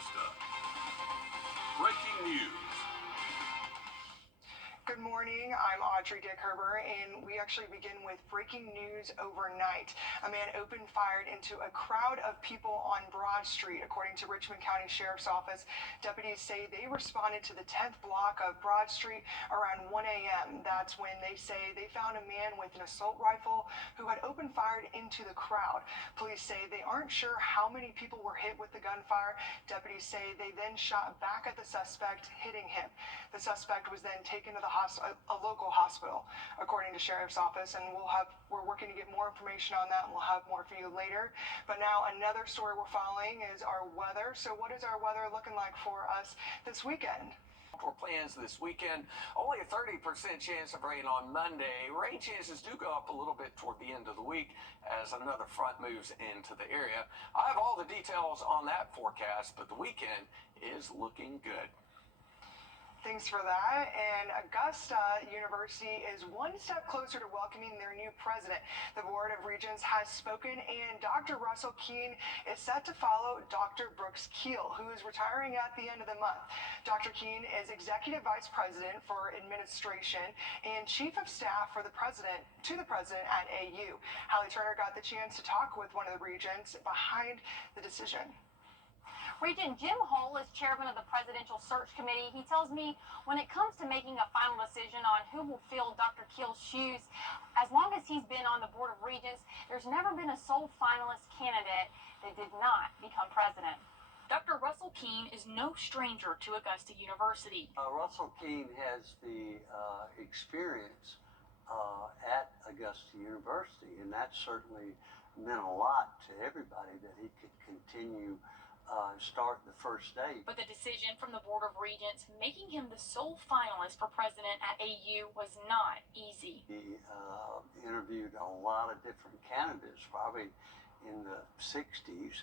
Augusta. Breaking news. Good morning, I'm Audrey Dickerber, and we actually begin with breaking news overnight. A man opened fire into a crowd of people on Broad Street. According to Richmond County Sheriff's Office, deputies say they responded to the 10th block of Broad Street around 1 a.m. That's when they say they found a man with an assault rifle who had opened fire into the crowd. Police say they aren't sure how many people were hit with the gunfire. Deputies say they then shot back at the suspect, hitting him. The suspect was then taken to a local hospital, according to Sheriff's Office, and we're working to get more information on that, and we'll have more for you later. But now another story we're following is our weather. So what is our weather looking like for us this weekend? For plans this weekend, only a 30% chance of rain on Monday. Rain chances do go up a little bit toward the end of the week as another front moves into the area. I have all the details on that forecast, but the weekend is looking good. Thanks for that. And Augusta University is one step closer to welcoming their new president. The Board of Regents has spoken, and Dr. Russell Keene is set to follow Dr. Brooks Keel, who is retiring at the end of the month. Dr. Keene is Executive Vice President for Administration and Chief of Staff for the President at AU. Hallie Turner got the chance to talk with one of the regents behind the decision. Regent Jim Hull is chairman of the Presidential Search Committee. He tells me when it comes to making a final decision on who will fill Dr. Keel's shoes, as long as he's been on the Board of Regents, there's never been a sole finalist candidate that did not become president. Dr. Russell Keene is no stranger to Augusta University. Russell Keene has the experience at Augusta University, and that certainly meant a lot to everybody that he could continue start the first day. But the decision from the Board of Regents making him the sole finalist for president at AU was not easy. He interviewed a lot of different candidates, probably in the 60s,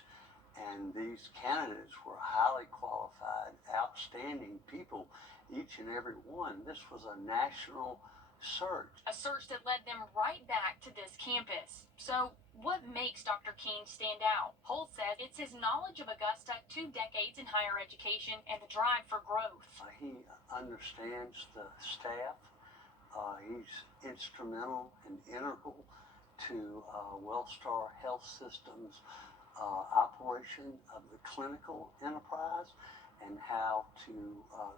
and these candidates were highly qualified, outstanding people, each and every one. This was a national search. A search that led them right back to this campus. So what makes Dr. Keene stand out? Holt says it's his knowledge of Augusta, 2 decades in higher education, and the drive for growth. He understands the staff. He's instrumental and integral to Wellstar Health System's operation of the clinical enterprise and how to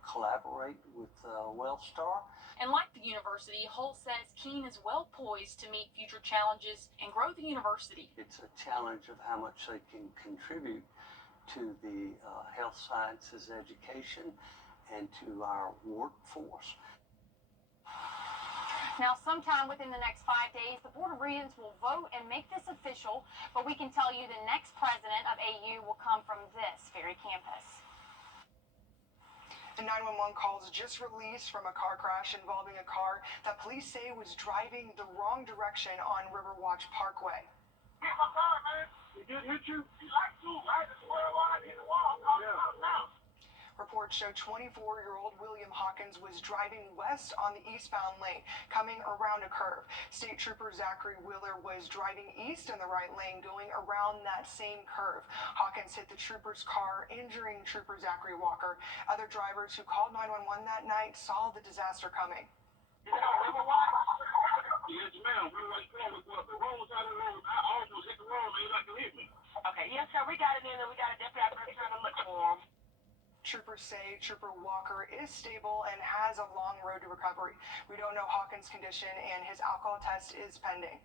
collaborate with Wellstar. And like the university, Holt says Keene is well poised to meet future challenges and grow the university. It's a challenge of how much they can contribute to the health sciences education and to our workforce. Now, sometime within the next 5 days, the Board of Regents will vote and make this official, but we can tell you the next president of AU will come from this very campus. A 911 call is just released from a car crash involving a car that police say was driving the wrong direction on Riverwatch Parkway. Hit my car, man. He did hit you? He like to, right? That's where I hit the wall. I'm now. Reports show 24-year-old William Hawkins was driving west on the eastbound lane, coming around a curve. State Trooper Zachary Wheeler was driving east in the right lane, going around that same curve. Hawkins hit the trooper's car, injuring Trooper Zachary Walker. Other drivers who called 911 that night saw the disaster coming. Yes, ma'am. We were going with the road side of the road. I almost hit the road, man. You like to hit me. Okay, yes, sir. We got it in, and we got a deputy out there trying to look for him. Troopers say Trooper Walker is stable and has a long road to recovery. We don't know Hawkins' condition, and his alcohol test is pending.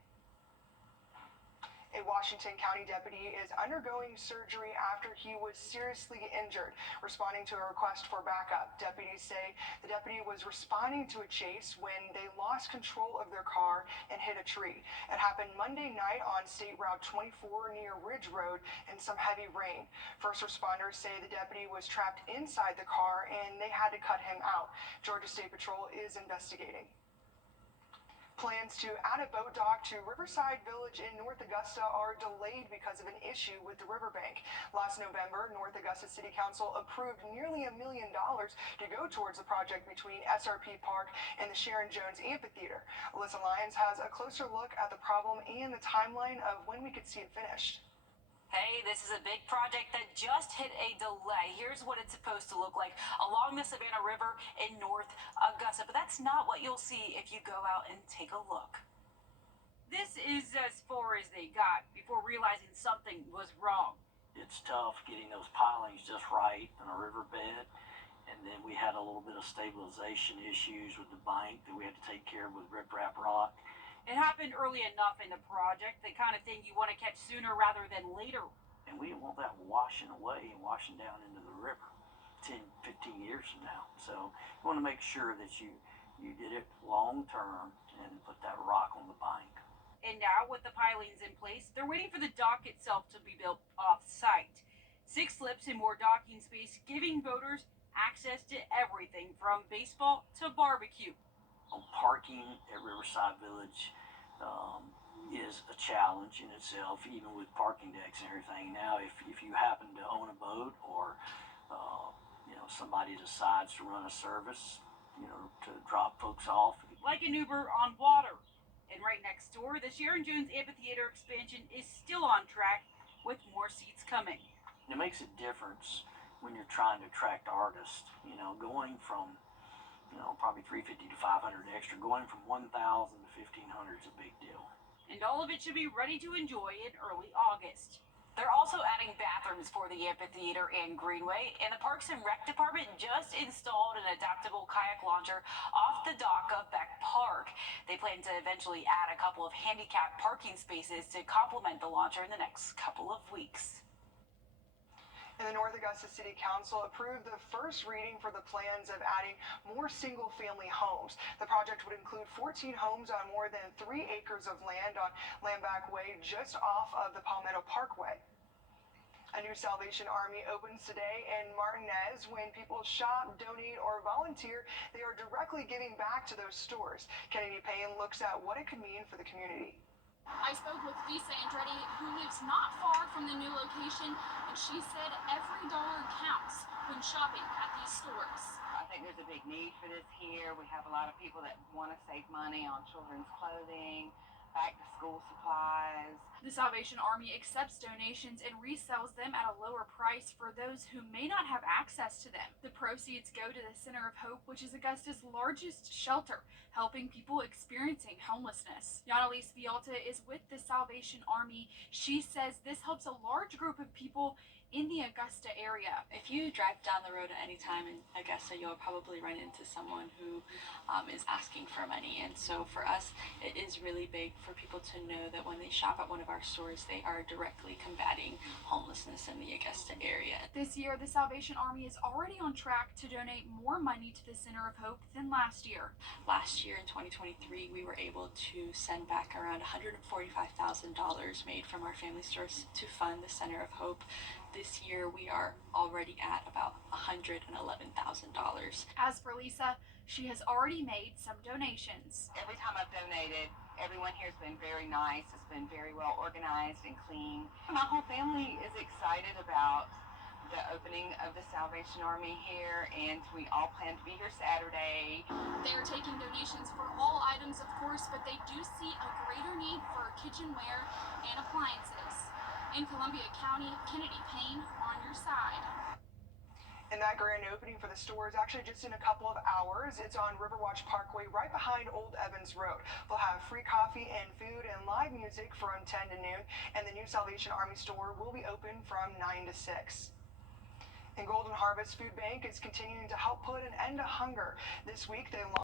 A Washington County deputy is undergoing surgery after he was seriously injured. Responding to a request for backup, deputies say the deputy was responding to a chase when they lost control of their car and hit a tree. It happened Monday night on State Route 24 near Ridge Road in some heavy rain. First responders say the deputy was trapped inside the car and they had to cut him out. Georgia State Patrol is investigating. Plans to add a boat dock to Riverside Village in North Augusta are delayed because of an issue with the riverbank. Last November, North Augusta City Council approved nearly $1 million to go towards the project between SRP Park and the Sharon Jones Amphitheater. Alyssa Lyons has a closer look at the problem and the timeline of when we could see it finished. Hey, this is a big project that just hit a delay. Here's what it's supposed to look like along the Savannah River in North Augusta, but that's not what you'll see if you go out and take a look. This is as far as they got before realizing something was wrong. It's tough getting those pilings just right in a riverbed. And then we had a little bit of stabilization issues with the bank that we had to take care of with riprap rock. It happened early enough in the project, the kind of thing you want to catch sooner rather than later. And we didn't want that washing away and washing down into the river 10, 15 years from now. So you want to make sure that you did it long term and put that rock on the bank. And now with the pilings in place, they're waiting for the dock itself to be built off-site. 6 slips and more docking space, giving boaters access to everything from baseball to barbecue. Parking at Riverside Village is a challenge in itself, even with parking decks and everything. Now, if you happen to own a boat or somebody decides to run a service, to drop folks off, like an Uber on water. And right next door, the Sharon Jones Amphitheater expansion is still on track with more seats coming. It makes a difference when you're trying to attract artists. Going from probably 350 to 500 extra, going from 1,000 to 1,500 is a big deal. And all of it should be ready to enjoy in early August. They're also adding bathrooms for the amphitheater and greenway, and the Parks and Rec Department just installed an adaptable kayak launcher off the dock of Beck Park. They plan to eventually add a couple of handicapped parking spaces to complement the launcher in the next couple of weeks. And the North Augusta City Council approved the first reading for the plans of adding more single-family homes. The project would include 14 homes on more than 3 acres of land on Landback Way just off of the Palmetto Parkway. A new Salvation Army opens today in Martinez. When people shop, donate, or volunteer, they are directly giving back to those stores. Kennedy Payne looks at what it could mean for the community. I spoke with Lisa Andretti, who lives not far from the new location, and she said every dollar counts when shopping at these stores. I think there's a big need for this here. We have a lot of people that want to save money on children's clothing, back to school supplies. The Salvation Army accepts donations and resells them at a lower price for those who may not have access to them. The proceeds go to the Center of Hope, which is Augusta's largest shelter, helping people experiencing homelessness. Yanalise Vialta is with the Salvation Army. She says this helps a large group of people in the Augusta area. If you drive down the road at any time in Augusta, you'll probably run into someone who is asking for money. And so for us, it is really big for people to know that when they shop at one of our stores, they are directly combating homelessness in the Augusta area. This year, the Salvation Army is already on track to donate more money to the Center of Hope than last year. Last year in 2023, we were able to send back around $145,000 made from our family stores to fund the Center of Hope. This year, we are already at about $111,000. As for Lisa, she has already made some donations. Every time I've donated, everyone here has been very nice. It's been very well organized and clean. My whole family is excited about the opening of the Salvation Army here, and we all plan to be here Saturday. They are taking donations for all items, of course, but they do see a greater need for kitchenware and appliances. In Columbia County, Kennedy Payne on your side. And that grand opening for the store is actually just in a couple of hours. It's on Riverwatch Parkway right behind Old Evans Road. They'll have free coffee and food and live music from 10 to noon. And the new Salvation Army store will be open from 9 to 6. And Golden Harvest Food Bank is continuing to help put an end to hunger. This week they launched